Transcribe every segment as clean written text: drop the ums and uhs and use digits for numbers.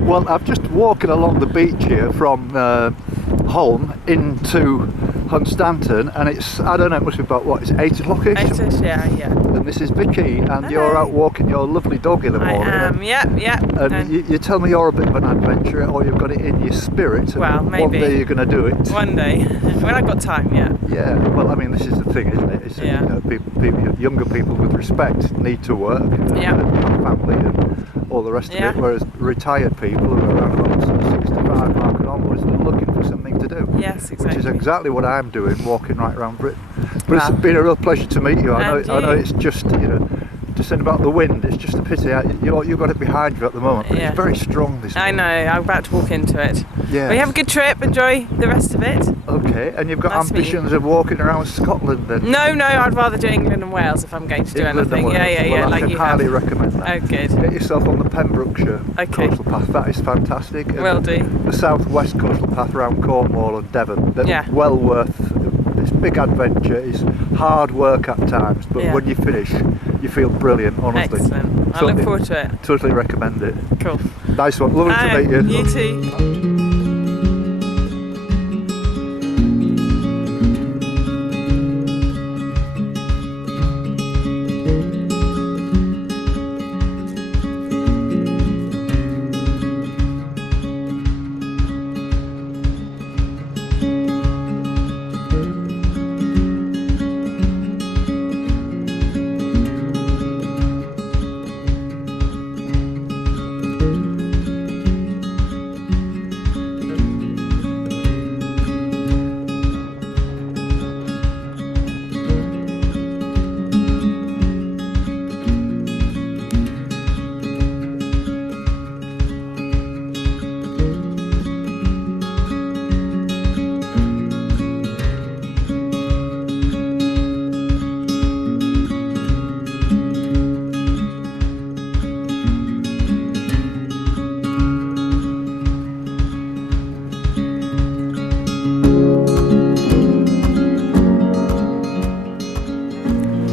Well, I'm just walking along the beach here from Holm into Hunstanton, and it's, I don't know, it must be about, what, it's 8 o'clock-ish? 8ish, yeah. And this is Vicky, and Hello. You're out walking your lovely dog in the morning. I am, yeah. And you tell me you're a bit of an adventurer, or you've got it in your spirit. Well, maybe. One day you're going to do it. One day, when I've got time, yeah. Yeah, well, I mean, this is the thing, isn't it? It's, Yeah. you know, people, younger people with respect need to work and have family and all the rest of it, whereas retired people who are around about the 65 mark and onwards are looking for something to do. Yes, exactly. Which is exactly what I'm doing, walking right around Britain. But it's been a real pleasure to meet you. I know it's just, you know, just saying about the wind, it's just a pity. You've got it behind you at the moment, but it's very strong this morning. I know, I'm about to walk into it. Yeah. Well, you have a good trip, enjoy the rest of it. Okay, and you've got ambitions of walking around Scotland then? No, I'd rather do England and Wales if I'm going to do anything. Yeah, well, like I can highly recommend that. Oh, good. Get yourself on the Pembrokeshire coastal path, that is fantastic. Will do. The south-west coastal path around Cornwall and Devon, well worth. This big adventure is hard work at times, but when you finish, you feel brilliant, honestly. Excellent. I look forward to it. Totally recommend it. Cool. Nice one. Lovely to meet you. You too.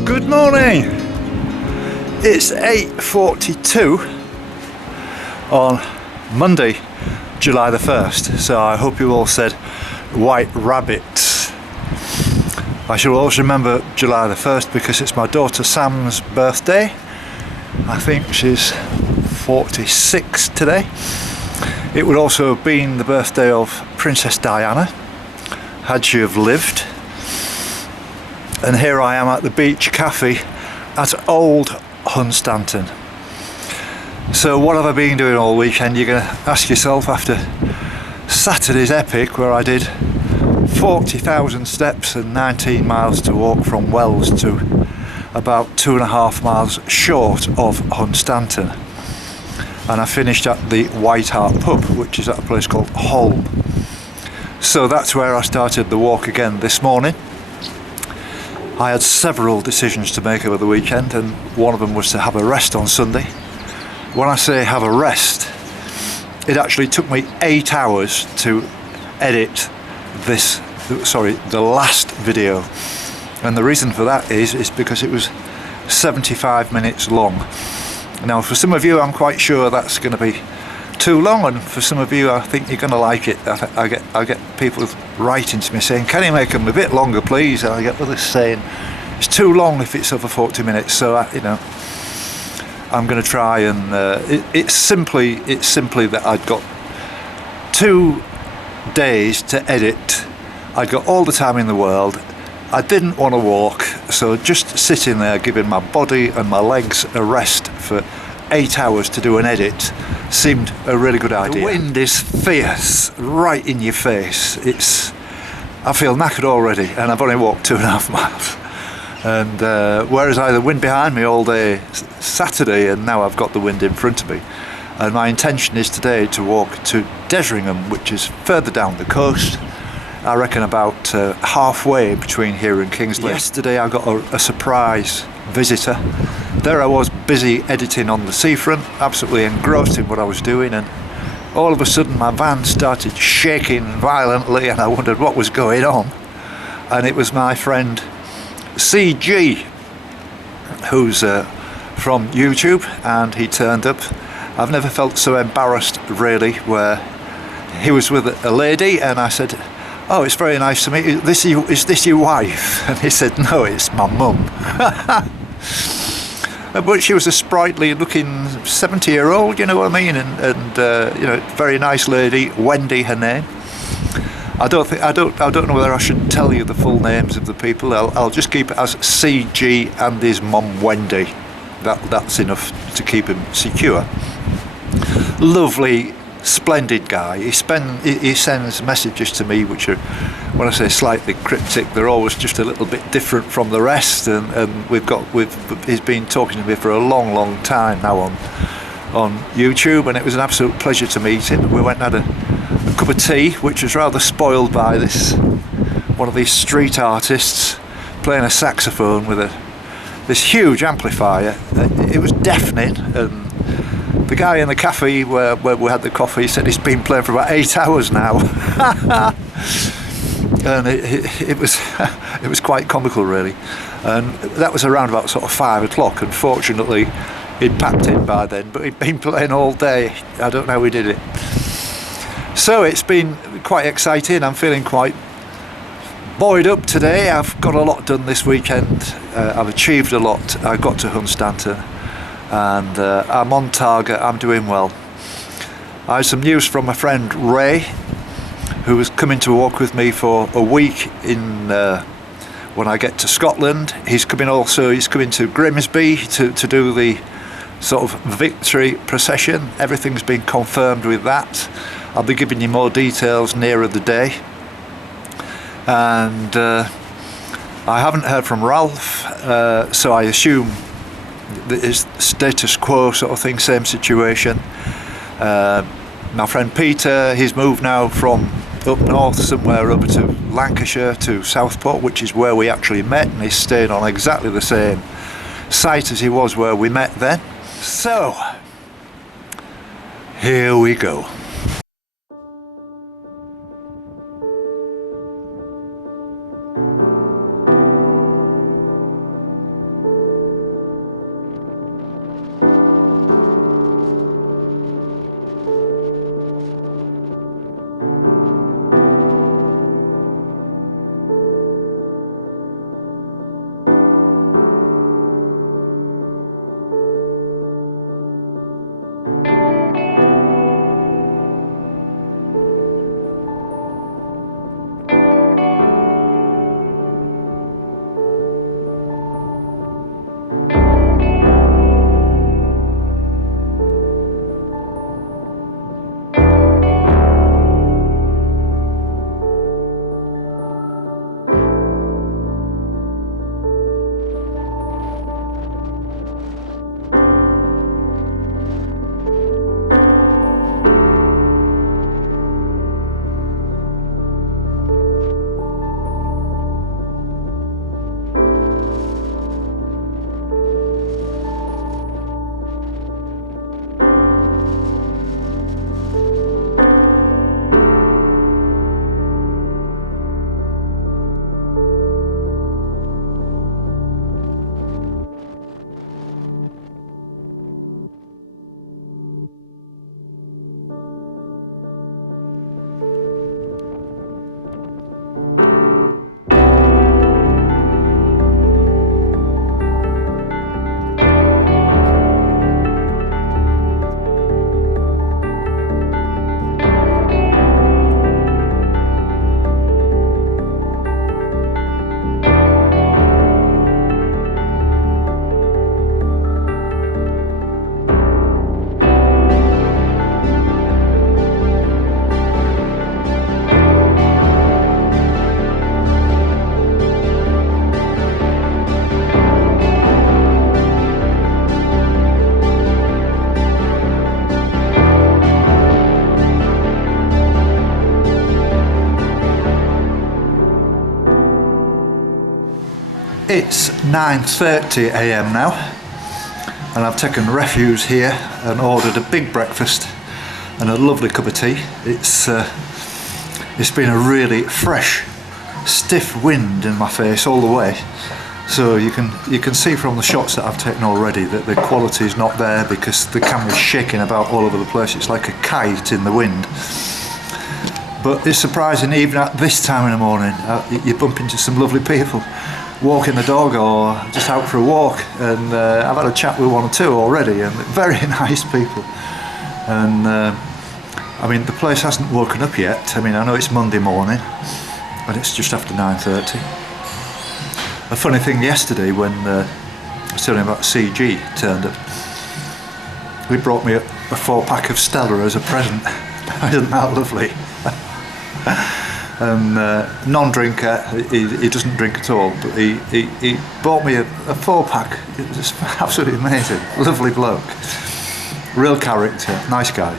Good morning. It's 8:42 on Monday, July the 1st. So I hope you all said white rabbits. I should always remember July the 1st because it's my daughter Sam's birthday. I think she's 46 today. It would also have been the birthday of Princess Diana, had she have lived. And here I am at the beach cafe at Old Hunstanton. So what have I been doing all weekend, you're going to ask yourself, after Saturday's epic where I did 40,000 steps and 19 miles to walk from Wells to about 2.5 miles short of Hunstanton. And I finished at the White Hart pub, which is at a place called Holm. So that's where I started the walk again this morning. I had several decisions to make over the weekend, and one of them was to have a rest on Sunday. When I say have a rest, it actually took me 8 hours to edit the last video. And the reason for that is because it was 75 minutes long. Now for some of you I'm quite sure that's going to be too long, and for some of you I think you're going to like it. I get people writing to me saying, can you make them a bit longer please? And I get others saying it's too long if it's over 40 minutes. So I'm going to try, and it's simply that I'd got 2 days to edit. I'd got all the time in the world. I didn't want to walk, so just sitting there giving my body and my legs a rest for 8 hours to do an edit seemed a really good idea. The wind is fierce, right in your face. I feel knackered already, and I've only walked 2.5 miles. And whereas I had the wind behind me all day Saturday, and now I've got the wind in front of me. And my intention is today to walk to Desringham, which is further down the coast. I reckon about halfway between here and Kings Lynn. Yesterday I got a surprise visitor. There I was, busy editing on the seafront, absolutely engrossed in what I was doing, and all of a sudden my van started shaking violently, and I wondered what was going on. And it was my friend CG, who's from YouTube, and he turned up I've never felt so embarrassed really, where he was with a lady and I said, "Oh, it's very nice to meet you. Is this your wife?" And he said, "No, it's my mum." But she was a sprightly looking 70-year-old, you know what I mean, and you know, very nice lady, Wendy her name. I don't know whether I should tell you the full names of the people. I'll just keep it as CG and his mum Wendy. That's enough to keep him secure. Lovely, splendid guy. He sends messages to me which are, when I say slightly cryptic, they're always just a little bit different from the rest, and he's been talking to me for a long time now on YouTube, and it was an absolute pleasure to meet him. We went and had a cup of tea, which was rather spoiled by one of these street artists playing a saxophone with this huge amplifier. It was deafening, and the guy in the cafe where we had the coffee said he's been playing for about 8 hours now. And it was quite comical really, and that was around about sort of 5 o'clock. Unfortunately he'd packed in by then, but he'd been playing all day. I don't know how he did it. So it's been quite exciting. I'm feeling quite buoyed up today. I've got a lot done this weekend. I've achieved a lot. I got to Hunstanton, and I'm on target. I'm doing well. I had some news from my friend Ray, who was coming to walk with me for a week when I get to Scotland. He's coming to Grimsby to do the sort of victory procession. Everything's been confirmed with that. I'll be giving you more details nearer the day. And I haven't heard from Ralph, so I assume that it's status quo sort of thing, same situation. My friend Peter, he's moved now from up north somewhere over to Lancashire, to Southport, which is where we actually met, and he's staying on exactly the same site as he was where we met then. So, here we go. It's 9:30 a.m. now, and I've taken Refuge here and ordered a big breakfast and a lovely cup of tea. It's been a really fresh, stiff wind in my face all the way, So you can see from the shots that I've taken already that the quality is not there because the camera's shaking about all over the place. It's like a kite in the wind. But it's surprising, even at this time in the morning, you bump into some lovely people walking the dog or just out for a walk, and I've had a chat with one or two already, and very nice people. And I mean, the place hasn't woken up yet. I mean, I know it's Monday morning and it's just after 9:30. A funny thing yesterday when I was telling him about CG turned up, he brought me a 4-pack of Stella as a present. Isn't that lovely? And non-drinker, he doesn't drink at all, but he bought me a 4-pack. It was absolutely amazing. Lovely bloke, real character, nice guy,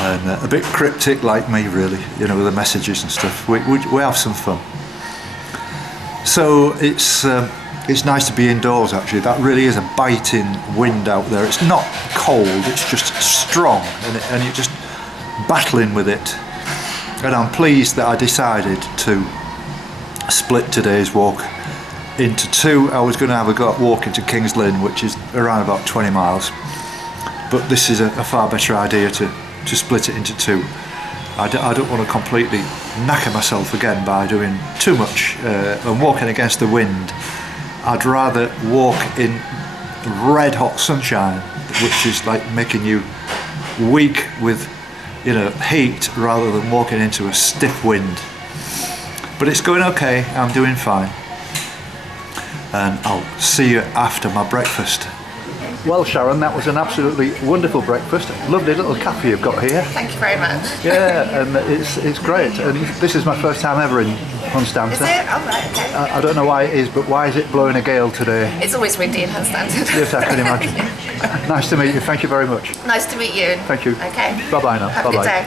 and a bit cryptic like me, really, you know, with the messages and stuff. We have some fun. So it's nice to be indoors. Actually, that really is a biting wind out there. It's not cold, it's just strong, and you're just battling with it. And I'm pleased that I decided to split today's walk into two. I was going to have a go at walking to Kings Lynn, which is around about 20 miles, but this is a far better idea to split it into two. I don't want to completely knacker myself again by doing too much and walking against the wind. I'd rather walk in red hot sunshine, which is like making you weak with, you know, heat, rather than walking into a stiff wind. But it's going okay, I'm doing fine. And I'll see you after my breakfast. Well, Sharon, that was an absolutely wonderful breakfast. Lovely little cafe you've got here. Thank you very much. Yeah, and it's great. And this is my first time ever in Hunstanton. Is it? Oh, right, okay. I don't know why it is, but why is it blowing a gale today? It's always windy in Hunstanton. Yes, I can imagine. Nice to meet you. Thank you very much. Nice to meet you. Thank you. Okay. Bye-bye now. Have a good day.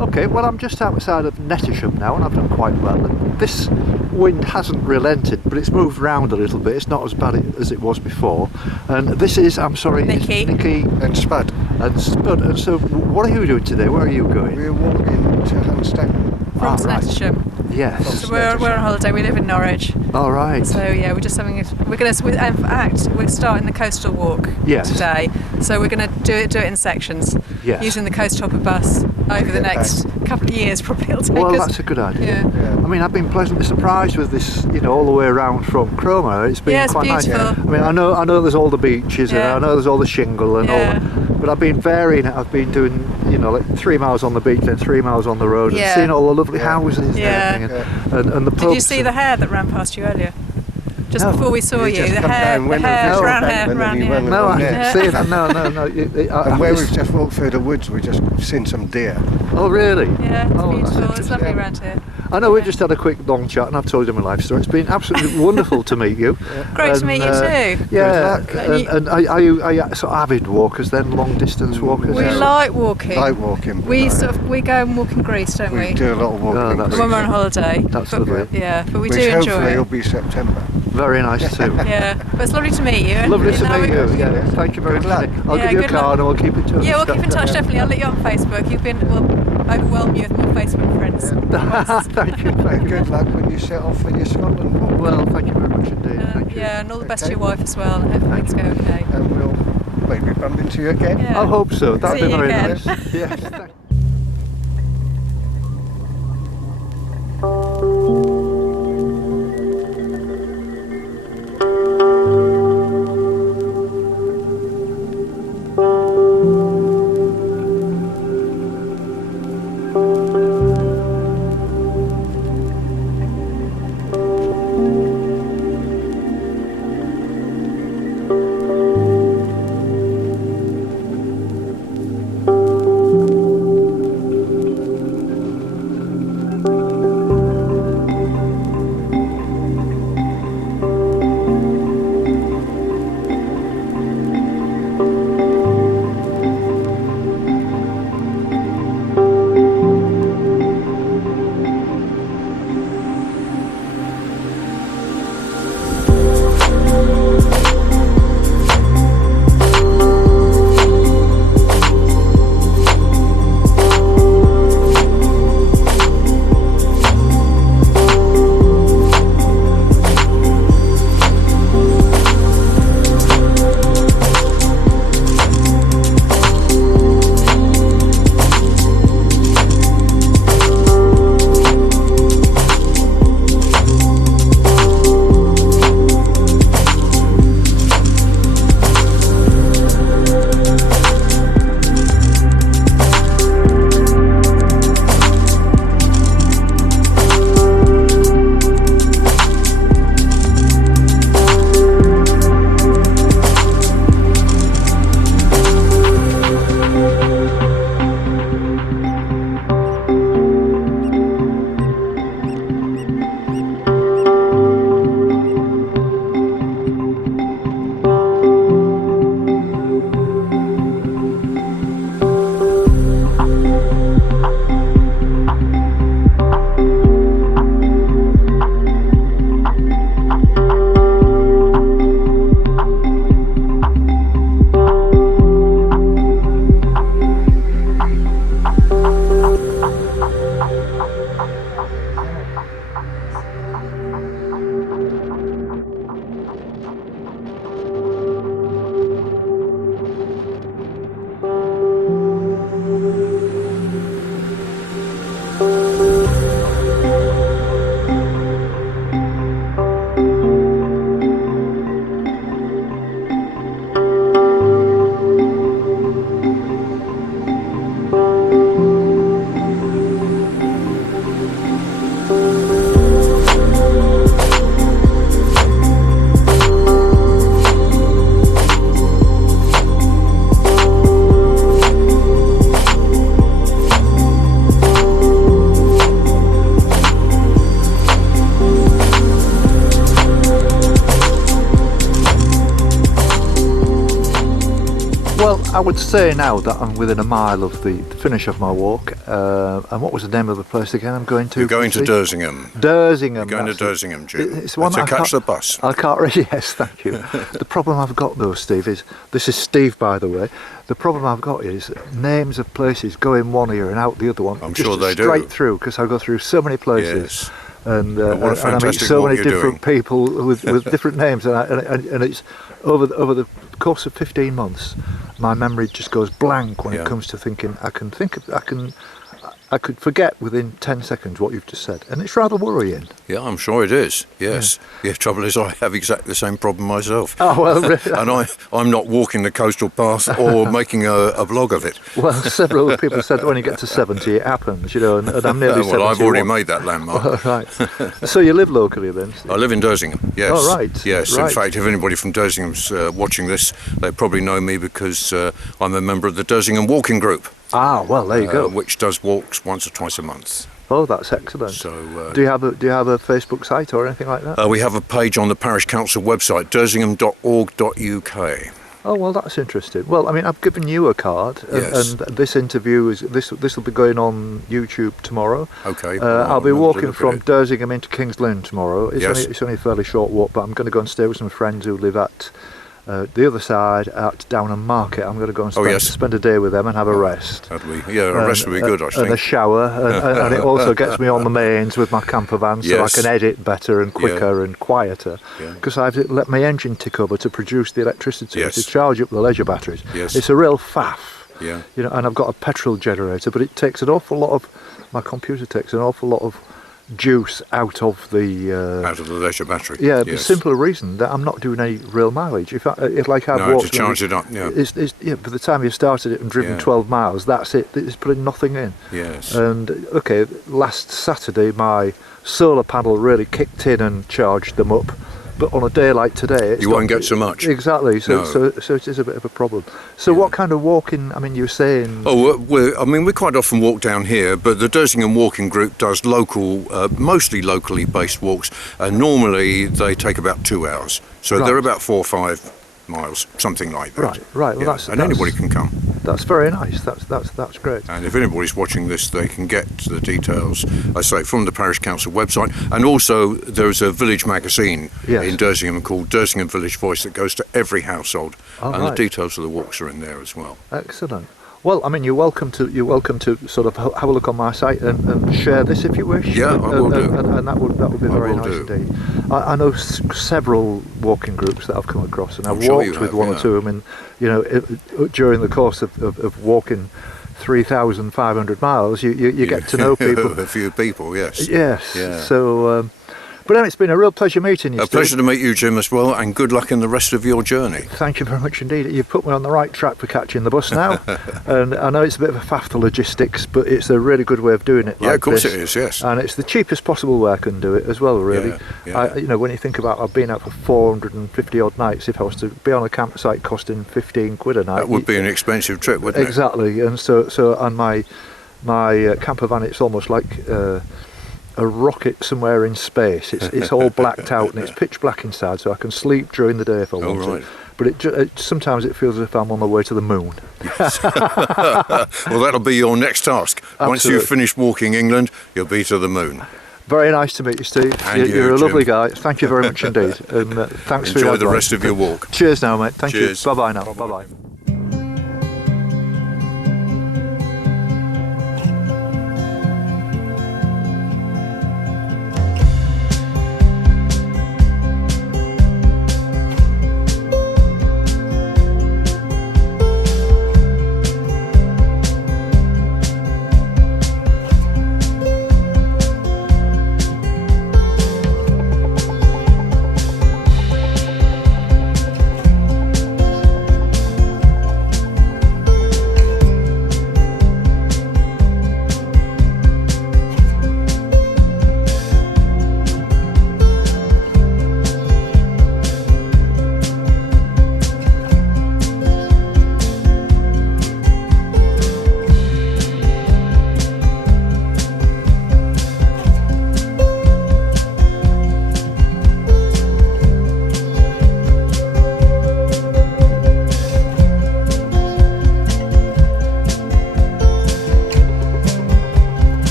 Okay, well I'm just outside of Nettisham now and I've done quite well. And this wind hasn't relented, but it's moved round a little bit. It's not as bad as it was before. And this is, I'm sorry, Nikki. Nikki And Spud. and Spud. And so what are you doing today? Where are you going? We're walking to Hunstanton. From right. Nettisham. Yes. So we're on holiday. We live in Norwich. All right. So yeah, we're just having. In fact, we're starting the coastal walk Yes. today. So we're going to do it in sections. Yes. Using the coast hopper bus over the next couple of years, probably it'll take Well, us. that's a good idea. Yeah. Yeah. I mean, I've been pleasantly surprised with this, you know, all the way around from Cromer. It's been Yeah, it's quite nice. beautiful. I mean, I know there's all the beaches and Yeah. I know there's all the shingle and Yeah. all, but I've been varying it. I've been doing, you know, like 3 miles on the beach, then 3 miles on the road, and Yeah. seeing all the lovely Yeah. houses Yeah. and everything, and the pubs. Did you see the hare that ran past you earlier? Just No. before we saw You you, just the come hair, down, the went over hair, this brown hair embankment ran and you here. went No, I along didn't there. see it. No. And where we've just walked through the woods, we just seen some deer. Oh, really? Yeah, it's Oh, that's beautiful. It's interesting. lovely around here. I know we just had a quick long chat and I've told you my life story. It's been absolutely wonderful to meet you. Great to And, meet you too. Yeah, luck. and are you sort of avid walkers then, long distance walkers? We Yeah. like walking. Like walking. but We go and walk in Greece, don't we? we do a lot of walking. Oh, in that's- When we're on Greece, holiday. That's But- lovely. Yeah, but we which do hopefully enjoy will it. be September. Very nice too. Yeah, but it's lovely to meet you. and- Lovely and to now meet we- you. Yeah, thank you very Good much. luck. I'll Yeah, give you a good card luck. and we'll keep in touch. Yeah, we'll keep in touch definitely. I'll let you on Facebook. We'll overwhelm you with more Facebook friends. Thank you. And good luck when you set off for your Scotland walk. Well, thank you very much indeed. Thank you. Yeah, and all the best Okay. to your wife as well. And hope things go okay. And we'll maybe bump into you again. Yeah. I hope so. That'd See be you very again. nice. Yes. Thank I would say now that I'm within a mile of the finish of my walk. And what was the name of the place again I'm going to? You're going to Dersingham. Dersingham. You're going to Dersingham, Jim. It's one to I catch can't- the bus. I can't really, yes, thank you. The problem I've got though, Steve, is, this is Steve by the way, the problem I've got is names of places go in one ear and out the other one. I'm just sure they do. straight through, because I go through so many places. Yes. And, But what a and I meet fantastic so walk many you're different doing. people with different names, and it's over the course of 15 months, my memory just goes blank when Yeah. it comes to thinking. I could forget within 10 seconds what you've just said, and it's rather worrying. Yeah, I'm sure it is. Yes. The trouble is, I have exactly the same problem myself. Oh well, really? And I'm not walking the coastal path or making a vlog of it. Well, several other people said that when you get to 70 it happens, you know, and I'm nearly 71. Well, I've already made that landmark. Right. So you live locally then, Steve? I live in Dersingham, yes. Oh, right. Yes, Right. in fact, if anybody from Dersingham's watching this, they probably know me because I'm a member of the Dersingham Walking Group, Ah, well, there you go. which does walks once or twice a month. Oh, that's excellent. So Do you have a Facebook site or anything like that? we have a page on the Parish Council website, dersingham.org.uk. Oh, well, that's interesting. Well, I mean, I've given you a card, Yes. and this interview this will be going on YouTube tomorrow. Okay. I'll be I'll walking look at from it. Dersingham into Kings Lynn tomorrow. Yes. It's only a fairly short walk, but I'm going to go and stay with some friends who live at the other side, at Downham Market. I'm going to go and spend a day with them and have a rest. That'd be, a rest would be good, I And a think. shower, and it also gets me on the mains with my camper van, so Yes. I can edit better and quicker and quieter. Yeah. Because I've let my engine tick over to produce the electricity Yes. to charge up the leisure batteries. Yes. It's a real faff. Yeah. You know, and I've got a petrol generator, but it takes an awful lot of my computer takes an awful lot of juice out of the Out of the leisure battery. yeah, the Yes. simple reason that I'm not doing any real mileage. If like I've No, walked, to charge it up, yeah. It's by the time you've started it and driven Yeah. 12 miles, that's it. It's putting nothing in. Yes. And okay, last Saturday my solar panel really kicked in and charged them up. But on a day like today, it's You won't get so much. Exactly. So, No. so it is a bit of a problem. So, what kind of walking? I mean, you were saying. Oh, we quite often walk down here, but the Dersingham Walking Group does mostly locally based walks, and normally they take about 2 hours. So Right. they're about 4 or 5 miles, something like that. Right. Well, Yeah. that's and anybody can come. That's very nice. That's great. And if anybody's watching this, they can get the details, I say, from the Parish Council website. And also, there's a village magazine Yes. in Dersingham called Dersingham Village Voice that goes to every household, Oh, and right. the details of the walks are in there as well. Excellent. Well, I mean, you're welcome to sort of have a look on my site and share this if you wish. Yeah, I will do. And that would be very will nice do. indeed. I know several walking groups that I've come across, and I've I'm sure you walked with have, one or yeah. two of them. And you know, during the course of walking 3,500 miles, you get to know people. A few people, yes. Yes. Yeah. So. But anyway, it's been a real pleasure meeting you. A Steve. pleasure to meet you, Jim, as well, and good luck in the rest of your journey. Thank you very much indeed. You've put me on the right track for catching the bus now. And I know it's a bit of a faff, the logistics, but it's a really good way of doing it. Yeah, like of course this. it is, yes. And it's the cheapest possible way I can do it as well, really. Yeah, yeah. When you think about I've been out for 450 odd nights, if I was to be on a campsite costing 15 quid a night. That would be an expensive trip, wouldn't it? Exactly. And so on my camper van, it's almost like a rocket somewhere in space. It's all blacked out and it's pitch black inside, so I can sleep during the day if I want right. to. But sometimes it feels as if I'm on the way to the moon. Well, that'll be your next task. Once Absolutely. you've finished walking England, you'll be to the moon. Very nice to meet you, Steve. And You're you, a lovely Jim. guy. Thank you very much indeed. And thanks for your Enjoy the advice. rest of your walk. Cheers now, mate. Thank Cheers. you. Bye-bye now. Bye-bye. Bye-bye.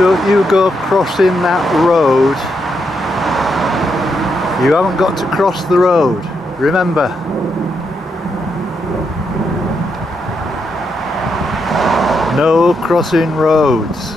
Don't you go crossing that road. You haven't got to cross the road, remember. No crossing roads.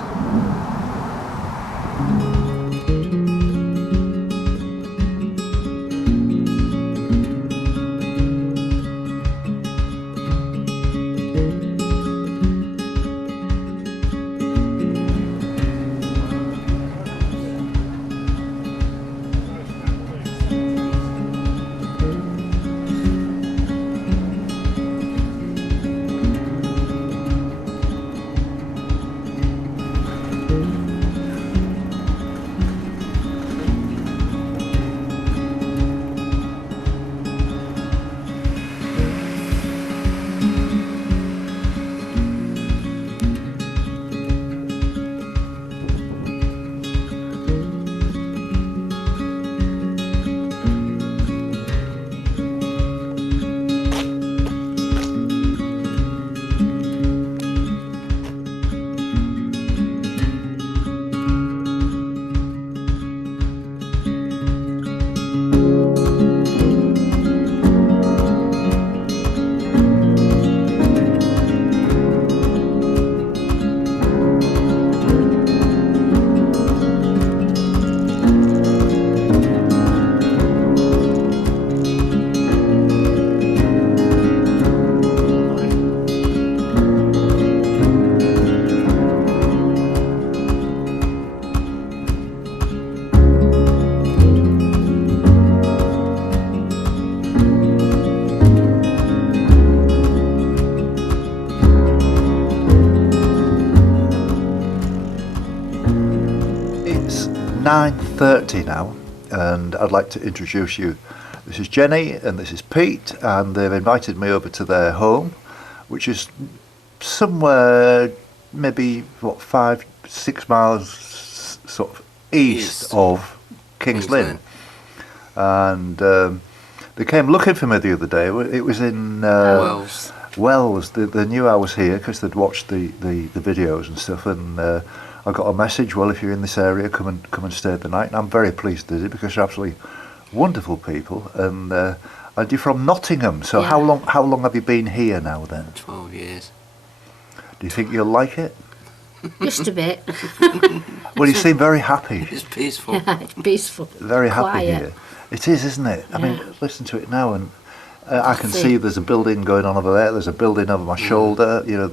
It's 9:30 now, and I'd like to introduce you. This is Jenny and this is Pete, and they've invited me over to their home, which is somewhere maybe 5-6 miles sort of east of Kings Lynn. And they came looking for me the other day. It was in Wells. They knew I was here because they'd watched the videos and stuff, and I got a message. Well, if you're in this area, come and stay the night. And I'm very pleased they did, because they're absolutely wonderful people. And you're from Nottingham, so how long have you been here now then? 12 years. Do you think you'll like it? Just a bit. Well, you seem very happy. It's peaceful. Yeah, it's peaceful. Very happy Quiet. here. It is, isn't it? I mean, listen to it now, and I can See. see there's a building going on over there. There's a building over my shoulder. You know,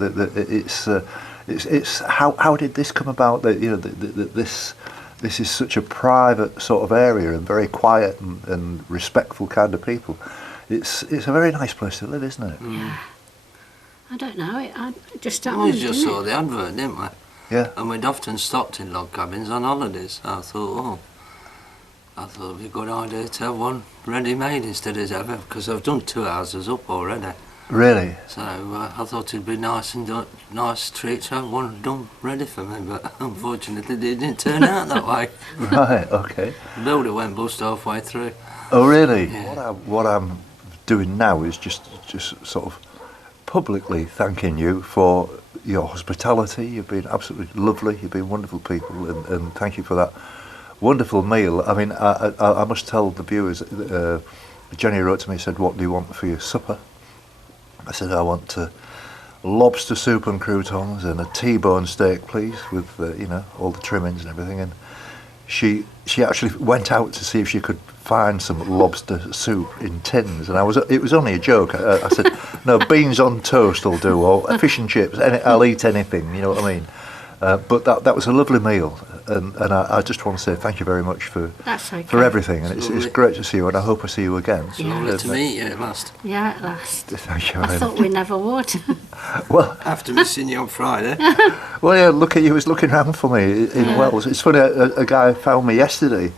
it's how did this come about? That this is such a private sort of area and very quiet and respectful kind of people. It's a very nice place to live, isn't it? Yeah. I don't know. I just We happened, just didn't saw it? the advert, didn't we? Yeah. And we'd often stopped in log cabins on holidays. I thought it'd be a good idea to have one ready-made instead of ever, because I've done 2 houses up already. Really? So I thought it'd be nice treat to have one done ready for me, but unfortunately it didn't turn out that way. Right. Okay. The builder went bust halfway through. Oh, really? Yeah. What I'm doing now is just sort of publicly thanking you for your hospitality. You've been absolutely lovely. You've been wonderful people, and thank you for that wonderful meal. I mean, I must tell the viewers. Jenny wrote to me and said, "What do you want for your supper?" I said, "I want lobster soup and croutons and a T-bone steak, please, with all the trimmings and everything." And she actually went out to see if she could find some lobster soup in tins, and it was only a joke. I said, "No, beans on toast will do, or fish and chips. I'll eat anything." You know what I mean? But that was a lovely meal, and I just want to say thank you very much for everything, and it's great to see you, and I hope I see you again. It's lovely to meet you at last. Yeah, at last. Thank you. I thought we never would. Well, After missing you on Friday. well, yeah. Look at you. He was looking around for me in Wells. It's funny. A guy found me yesterday.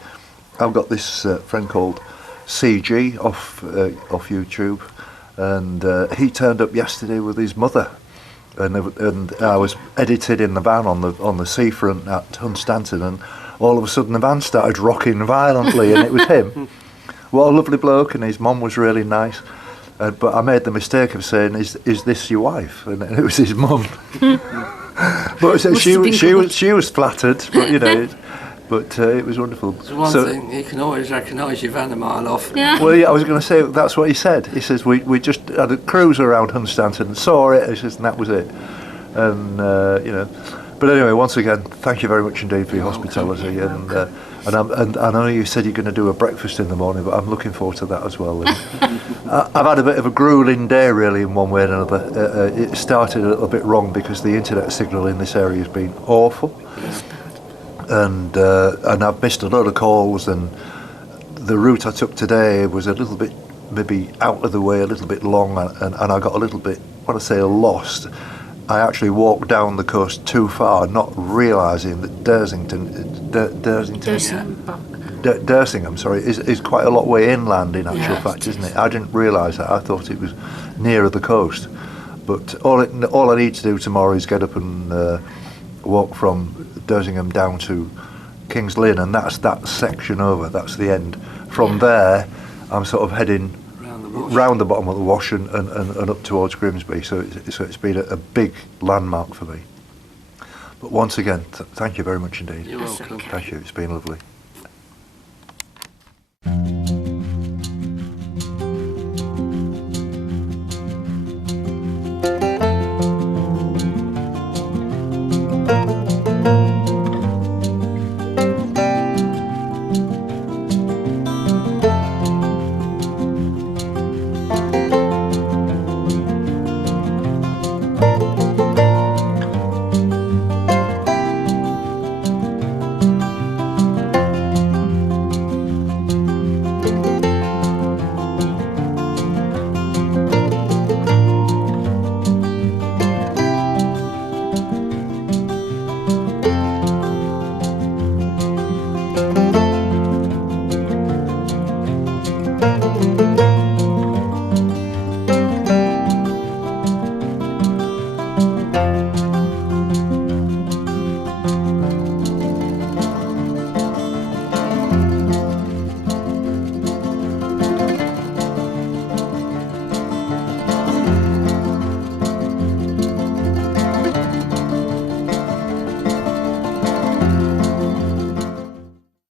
I've got this friend called CG off YouTube, and he turned up yesterday with his mother. And I was edited in the van on the seafront at Hunstanton, and all of a sudden the van started rocking violently, and it was him. What a lovely bloke, and his mum was really nice. But I made the mistake of saying, "Is this your wife?" And it was his mum. But so Must have been good. she was flattered, but you know, it was wonderful. There's one thing, you can always recognise your van a mile off. Yeah. Well, yeah, I was going to say that's what he said. He says we just had a cruise around Hunstanton and saw it. He says, and that was it. And you know, but anyway, once again, thank you very much indeed for your hospitality. And I know you said you're going to do a breakfast in the morning, but I'm looking forward to that as well. I've had a bit of a gruelling day, really, in one way or another. It started a little bit wrong because the internet signal in this area has been awful, and I've missed a lot of calls. And the route I took today was a little bit maybe out of the way, a little bit long, and I got a little bit, when I say lost, I actually walked down the coast too far, not realising that Dersingham, sorry, is quite a lot way inland in actual fact, isn't it? I didn't realise that. I thought it was nearer the coast. But all I need to do tomorrow is get up and walk from Dersingham down to Kings Lynn, and that's that section over. That's the end. From there, I'm sort of heading round the bottom of the Wash and up towards Grimsby. So it's been a big landmark for me. But once again, thank you very much indeed. You're welcome. Okay. Thank you. It's been lovely.